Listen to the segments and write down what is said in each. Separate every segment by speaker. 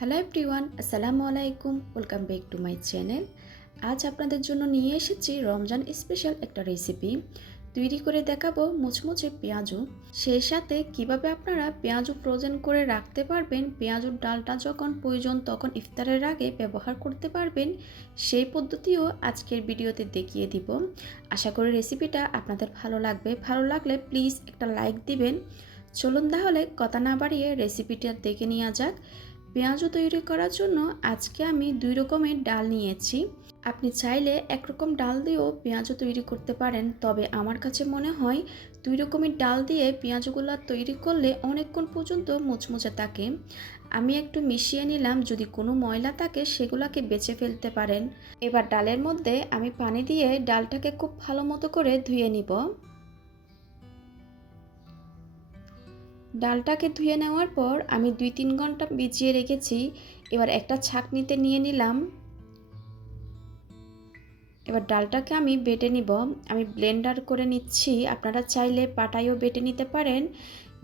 Speaker 1: Hello everyone আসসালামু আলাইকুম welcome back to my channel আজ আপনাদের জন্য নিয়ে এসেছি রমজান স্পেশাল একটা রেসিপি তৈরি করে দেখাবো মুচমুচে পেঁয়াজু। সেই সাথে কীভাবে আপনারা পেঁয়াজু ফ্রোজেন করে রাখতে পারবেন, পেঁয়াজুর ডালটা যখন প্রয়োজন তখন ইফতারের আগে ব্যবহার করতে পারবেন, সেই পদ্ধতিও আজকের ভিডিওতে দেখিয়ে দিব। আশা করি রেসিপিটা আপনাদের ভালো লাগবে। ভালো লাগলে প্লিজ একটা লাইক দিবেন। চলুন তাহলে কথা না বাড়িয়ে রেসিপিটা দেখে নেওয়া যাক। পেঁয়াজও তৈরি করার জন্য আজকে আমি দুই রকমের ডাল নিয়েছি। আপনি চাইলে একরকম ডাল দিয়েও পেঁয়াজও তৈরি করতে পারেন, তবে আমার কাছে মনে হয় দুই রকমের ডাল দিয়ে পেঁয়াজগুলো তৈরি করলে অনেকক্ষণ পর্যন্ত মুচমুচে থাকে। আমি একটু মিশিয়ে নিলাম, যদি কোনো ময়লা থাকে সেগুলোকে বেছে ফেলতে পারেন। এবার ডালের মধ্যে আমি পানি দিয়ে ডালটাকে খুব ভালো মতো করে ধুয়ে নিব। ডালটাকে ধুয়ে নেওয়ার পর আমি দুই তিন ঘণ্টা ভিজিয়ে রেখেছি। এবার একটা ছাঁকনিতে নিয়ে নিলাম। এবার ডালটাকে আমি বেটে নিব। আমি ব্লেন্ডার করে নিচ্ছি। আপনারা চাইলে পাটায়ও বেটে নিতে পারেন।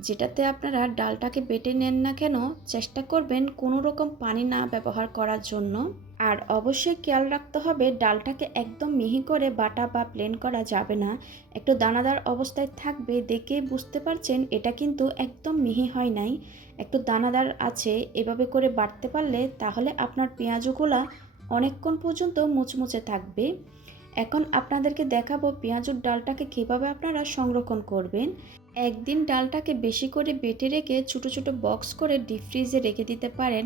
Speaker 1: যেটাতে আপনারা ডালটাকে বেটে নেন না কেন, চেষ্টা করবেন কোনো রকম পানি না ব্যবহার করার জন্য। আর অবশ্যই খেয়াল রাখতে হবে, ডালটাকে একদম মিহি করে বাটা বা প্লেন করা যাবে না। একটু দানাদার অবস্থায় থাকবে, দেখে বুঝতে পারছেন, এটা কিন্তু একদম মিহি হয় নাই। একটু দানাদার আছে, এভাবে করে বাটতে পারলে তাহলে আপনার পেঁয়াজগুলা অনেকক্ষণ পর্যন্ত মুচমুচে থাকবে। এখন আপনাদেরকে দেখাবো পেঁয়াজুর ডালটাকে কীভাবে আপনারা সংরক্ষণ করবেন। একদিন ডালটাকে বেশি করে বেটে রেখে ছোটো ছোটো বক্স করে ডিপ ফ্রিজে রেখে দিতে পারেন।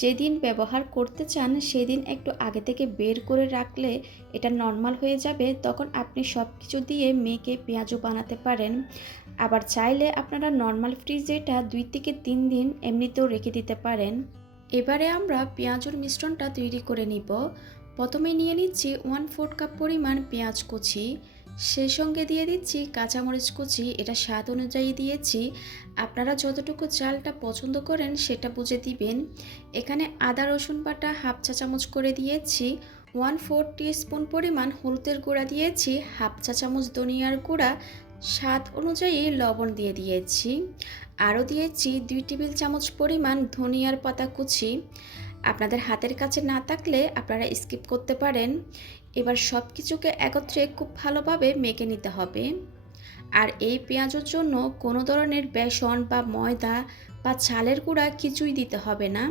Speaker 1: যেদিন ব্যবহার করতে চান, সেদিন একটু আগে থেকে বের করে রাখলে এটা নর্মাল হয়ে যাবে। তখন আপনি সব কিছু দিয়ে মেখে পেঁয়াজও বানাতে পারেন। আবার চাইলে আপনারা নর্মাল ফ্রিজে এটা দুই থেকে তিন দিন এমনিতেও রেখে দিতে পারেন। এবারে আমরা পেঁয়াজুর মিশ্রণটা তৈরি করে নিব। প্রথমে নিয়ে নিচ্ছি ওয়ান ফোর্থ কাপ পরিমাণ পেঁয়াজ কুচি। সেই সঙ্গে দিয়ে দিচ্ছি কাঁচামরিচ কুচি, এটা স্বাদ অনুযায়ী দিয়েছি। আপনারা যতটুকু চালটা পছন্দ করেন সেটা বুঝে দিবেন। এখানে আদা, রসুন বাটা হাফ চা চামচ করে দিয়েছি। ওয়ান ফোর স্পুন পরিমাণ হলুদের গুঁড়া দিয়েছি, হাফ চা চামচ ধনিয়ার গুঁড়া। স্বাদ অনুযায়ী লবণ দিয়ে দিয়েছি। আরও দিয়েছি দুই টেবিল চামচ পরিমাণ ধনিয়ার পাতা কুচি। আপনাদের হাতের কাছে না থাকলে আপনারা স্কিপ করতে পারেন। এবার সব কিছুকে একত্রে খুব ভালোভাবে মেখে নিতে হবে। আর এই পেঁয়াজের জন্য কোনো ধরনের বেসন বা ময়দা বা চালের গুঁড়া কিছুই দিতে হবে না।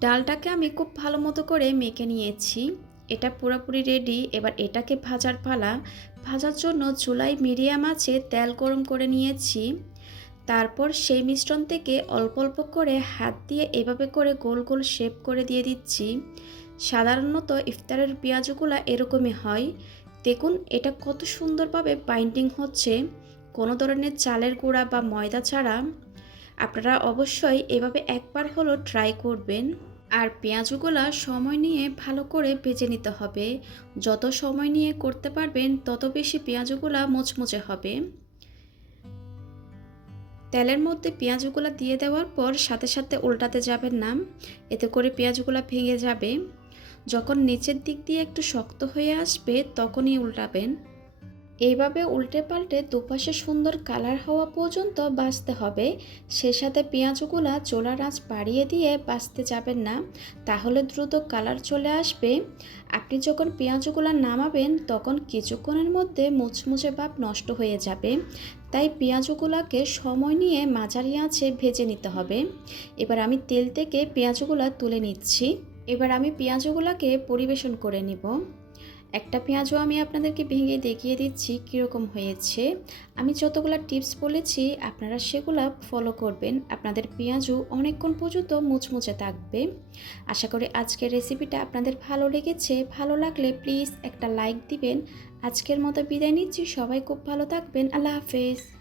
Speaker 1: ডালটাকে আমি খুব ভালো মতো করে মেখে নিয়েছি। এটা পুরোপুরি রেডি এবার এটাকে ভাজার পালা। ভাজার জন্য চুলায় মিডিয়াম আছে তেল গরম করে নিয়েছি। তারপর সেই মিশ্রণ থেকে অল্প অল্প করে হাত দিয়ে এভাবে করে গোল গোল শেপ করে দিয়ে দিচ্ছি। সাধারণত ইফতারের পেঁয়াজগুলো এরকমই হয়। দেখুন, এটা কত সুন্দরভাবে বাইন্ডিং হচ্ছে। কোনো ধরনের চালের গুঁড়া বা ময়দা ছাড়া। আপনারা অবশ্যই এভাবে একবার হলো ট্রাই করবেন। আর পেঁয়াজগুলা সময় নিয়ে ভালো করে ভেজে নিতে হবে। যত সময় নিয়ে করতে পারবেন, তত বেশি পেঁয়াজগুলা মুচমুচে হবে। তেলের মধ্যে পেঁয়াজগুলো দিয়ে দেওয়ার পর সাথে সাথে উল্টাতে যাবেন না। এতে করে পেঁয়াজগুলো ভেঙে যাবে। যখন নিচের দিক দিয়ে একটু শক্ত হয়ে আসবে, তখনই উল্টাবেন। এইভাবে উল্টে পাল্টে দুপাশে সুন্দর কালার হওয়া পর্যন্ত বাঁচতে হবে। সে সাথে পেঁয়াজগুলা চোলার আঁচ বাড়িয়ে দিয়ে বাঁচতে যাবেন না, তাহলে দ্রুত কালার চলে আসবে। আপনি যখন পেঁয়াজগুলা নামাবেন, তখন কিছুক্ষণের মধ্যে মুচমুচে ভাব নষ্ট হয়ে যাবে। তাই পেঁয়াজগুলোকে সময় নিয়ে মাঝারি আঁচে ভেজে নিতে হবে। এবার আমি তেল থেকে পেঁয়াজগুলা তুলে নিচ্ছি। এবার আমি পেঁয়াজগুলোকে পরিবেশন করে নিব। একটা পেঁয়াজও আমি আপনাদেরকে ভেঙে দেখিয়ে দিচ্ছি কীরকম হয়েছে। আমি যতগুলো টিপস বলেছি, আপনারা সেগুলো ফলো করবেন। আপনাদের পেঁয়াজও অনেকক্ষণ পর্যন্ত মুচমুচে থাকবে। আশা করি আজকের রেসিপিটা আপনাদের ভালো লেগেছে। ভালো লাগলে প্লিজ একটা লাইক দিবেন। আজকের মতো বিদায় নিচ্ছি। সবাই খুব ভালো থাকবেন। আল্লাহ হাফেজ।